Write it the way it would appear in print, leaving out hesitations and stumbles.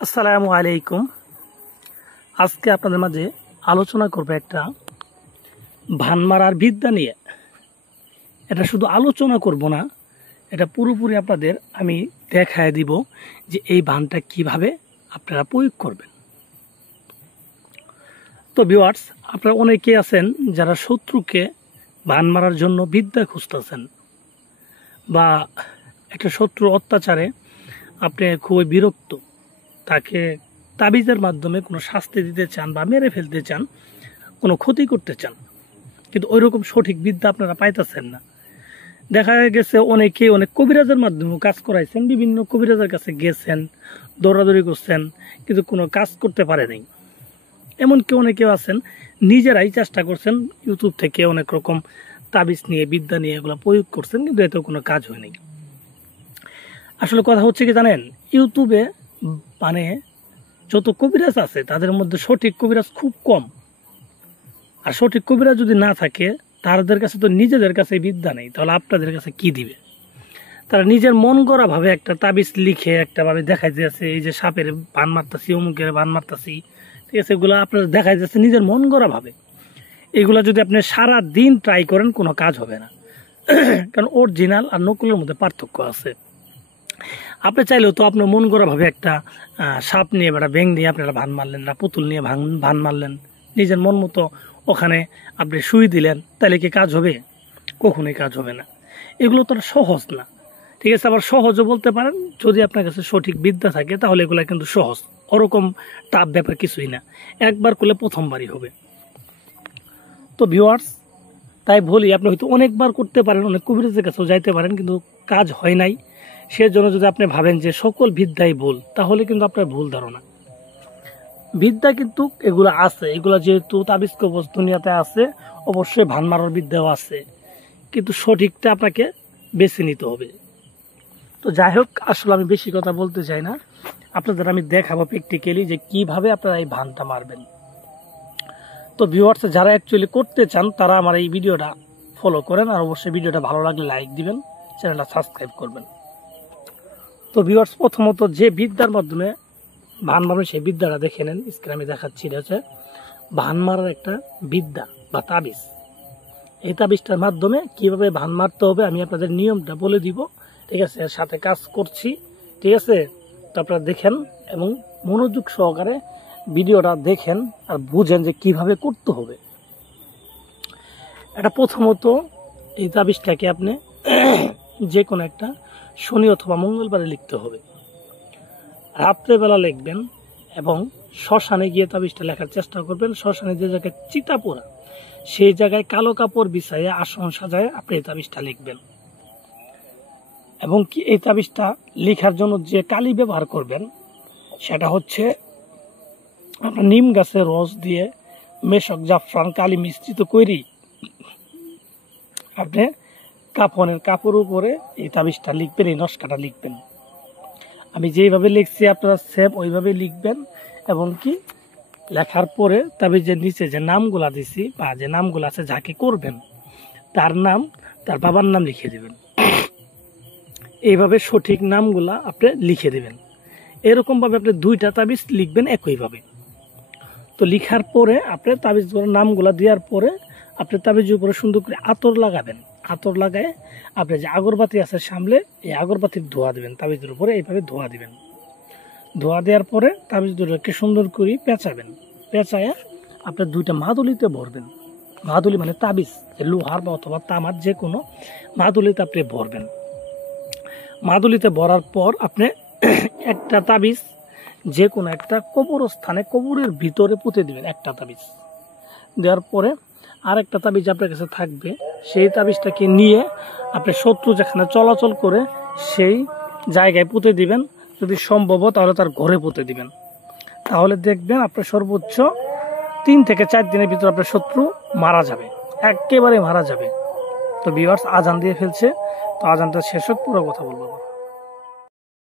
আসসালামু আলাইকুম। আজকে আপনাদের মাঝে আলোচনা করব একটা ভান মারার বিদ্যা নিয়ে। এটা শুধু আলোচনা করব না, এটা পুরোপুরি আপনাদের আমি দেখায় দিব যে এই ভানটা কিভাবে আপনারা প্রয়োগ করবেন। তো ভিউয়ার্স, আপনারা অনেকে আছেন যারা শত্রুকে ভান মারার জন্য বিদ্যা খুঁজতেছেন, বা একটা শত্রুর অত্যাচারে আপনি খুবই বিরক্ত, তাকে তাবিজের মাধ্যমে কোনো শাস্তি দিতে চান বা মেরে ফেলতে চান, কোনো ক্ষতি করতে চান, কিন্তু ওই রকম সঠিক বিদ্যা আপনারা পাইতেছেন না। দেখা গেছে অনেকে অনেক কবিরাজের মাধ্যমে কাজ করাইছেন, বিভিন্ন কবিরাজের কাছে গেছেন, দৌড়াদৌড়ি করছেন, কিন্তু কোনো কাজ করতে পারে নাই। এমনকি অনেকেও আছেন নিজেরাই চেষ্টা করছেন, ইউটিউব থেকে অনেক রকম তাবিজ নিয়ে বিদ্যা নিয়ে এগুলো প্রয়োগ করছেন, কিন্তু এতেও কোনো কাজ হয়নি। আসলে কথা হচ্ছে কি জানেন, ইউটিউবে মানে যত কবিরাজ আছে তাদের মধ্যে সঠিক কবিরাজ খুব কম। আর সঠিক কবিরাজ যদি না থাকে, তাদের কাছে তো নিজেদের কাছে বিদ্যা নেই, তাহলে আপনাদের কাছে কি দিবে? তারা নিজের মন গড়া ভাবে একটা তাবিজ লিখে একটা ভাবে দেখাই যাচ্ছে, এই যে সাপের বান মারতাছি, অমুকের বান মারতাছি, ঠিক আছে, এগুলো আপনার দেখাই যাচ্ছে নিজের মন গড়া ভাবে। এগুলা যদি আপনি সারা দিন ট্রাই করেন, কোনো কাজ হবে না। কারণ অরিজিনাল আর নকলের মধ্যে পার্থক্য আছে। আপনি চাইলেও তো আপনার মন গড়া ভাবে একটা সাপ নিয়ে বা ব্যাঙ নিয়ে আপনারা ভান মারলেন, না পুতুল নিয়ে ভান মারলেন, নিজের মন মতো ওখানে আপনি শুই দিলেন, তাহলে কি কাজ হবে? কখনোই কাজ হবে না। এগুলো তো সহজ না, ঠিক আছে। আবার সহজও বলতে পারেন, যদি আপনার কাছে সঠিক বিদ্যা থাকে তাহলে এগুলো কিন্তু সহজ, ওরকম টাফ ব্যাপার কিছুই না। একবার করলে প্রথমবারই হবে। তো ভিউয়ার্স, তাই বলি, আপনি হয়তো অনেকবার করতে পারেন, অনেক কবিরাজের কাছেও যাইতে পারেন, কিন্তু কাজ হয় নাই। সেজন্য যদি আপনি ভাবেন যে সকল বিদ্যাই ভুল, তাহলে কিন্তু আপনার ভুল ধারণা। বিদ্যা কিন্তু এগুলো আছে, এগুলো যেহেতু তাবিজ কবজ দুনিয়াতে আছে, অবশ্যই ভান মারার বিদ্যাও আছে, কিন্তু সঠিকটা আপনাকে বেছে নিতে হবে। তো যাই হোক, আসলে আমি বেশি কথা বলতে চাই না, আপনাদের আমি দেখাবো প্র্যাকটিক্যালি যে কিভাবে আপনারা এই ভানটা মারবেন। তো ভিউয়ার্স, যারা অ্যাকচুয়ালি করতে চান তারা আমার এই ভিডিওটা ফলো করেন, আর অবশ্যই ভিডিওটা ভালো লাগলে লাইক দিবেন, চ্যানেলটা সাবস্ক্রাইব করবেন। তো ভিউয়ার্স, প্রথমত যে বিদ্যার মাধ্যমে ভান মারবেন সেই বিদ্যাটা দেখে নেন। স্ক্রিনে আমি দেখাচ্ছি, এটা হচ্ছে ভান মারার একটা বিদ্যা বা তাবিজ। এই তাবিজটার মাধ্যমে কিভাবে ভান মারতে হবে আমি আপনাদের নিয়মটা বলে দিব, ঠিক আছে। এর সাথে কাজ করছি, ঠিক আছে। তো আপনারা দেখেন এবং মনোযোগ সহকারে ভিডিওটা দেখেন আর বুঝেন যে কিভাবে করতে হবে। এটা প্রথমত এই তাবিজটাকে আপনি যে কোনো একটা শনি অথবা মঙ্গলবারে লিখতে হবে, রাত্রেবেলা লিখবেন এবং শ্মশানে গিয়ে তাবিজটা লেখার চেষ্টা করবেন। শ্মশানে যে জায়গায় চিতা পোড়া, সেই জায়গায় কালো কাপড় বিছাইয়ে আসন সাজায় আপনি এই তাবিজটা লিখবেন। এবং কি এই তাবিজটা লেখার জন্য যে কালি ব্যবহার করবেন সেটা হচ্ছে আপনার নিম গাছের রস দিয়ে মেশক জাফরান কালি মিশ্রিত করি আপনি কাফনের কাপড়ের উপরে এই তাবিজটা লিখবেন, এই নকশাটা লিখবেন। আমি যেইভাবে লিখছি আপনারা সেম ওইভাবে লিখবেন। এবং কি লেখার পরে তাবিজের নিচে যে নামগুলা দিছি বা যে নামগুলো আছে যাকে করবেন, তার নাম, তার বাবার নাম লিখে দিবেন। এইভাবে সঠিক নামগুলা আপনি লিখে দিবেন। এরকমভাবে আপনি দুইটা তাবিজ লিখবেন একইভাবে। তো লিখার পরে আপনি তাবিজ নামগুলা দেওয়ার পরে আপনি তাবিজের উপরে সুন্দর করে আতর লাগাবেন। আতর লাগায় আপনি যে আগরবাতি আছে সামলে, এই আগরবাতির ধোয়া দিবেন তাবিজের উপরে, এইভাবে ধোয়া দিবেন। ধোয়া দেওয়ার পরে তাবিজ দুটোকে সুন্দর করে পেঁচাবেন। পেঁচায় আপনি দুইটা মাদুলিতে ভরবেন। মাদুলি মানে তাবিজ, লোহার বা অথবা তামার যে কোনো মাদুলিতে আপনি ভরবেন। মাদুলিতে ভরার পর আপনি একটা তাবিজ যে কোনো একটা কবরস্থানে, কবরের ভিতরে পুঁতে দিবেন একটা তাবিজ। দেওয়ার পরে আর একটা তাবিজ আপনার কাছে থাকবে, সেই তাবিজটাকে নিয়ে আপনি শত্রু যেখানে চলাচল করে সেই জায়গায় পুঁতে দিবেন। যদি সম্ভব তাহলে তার ঘরে পুঁতে দিবেন। তাহলে দেখবেন আপনার সর্বোচ্চ 3 থেকে 4 দিনের ভিতরে আপনার শত্রু মারা যাবে, একেবারে মারা যাবে। তো ভিউয়ার্স, আজান দিয়ে ফেলছে, তো আজানটা শেষ হোক, পুরো কথা বলবো।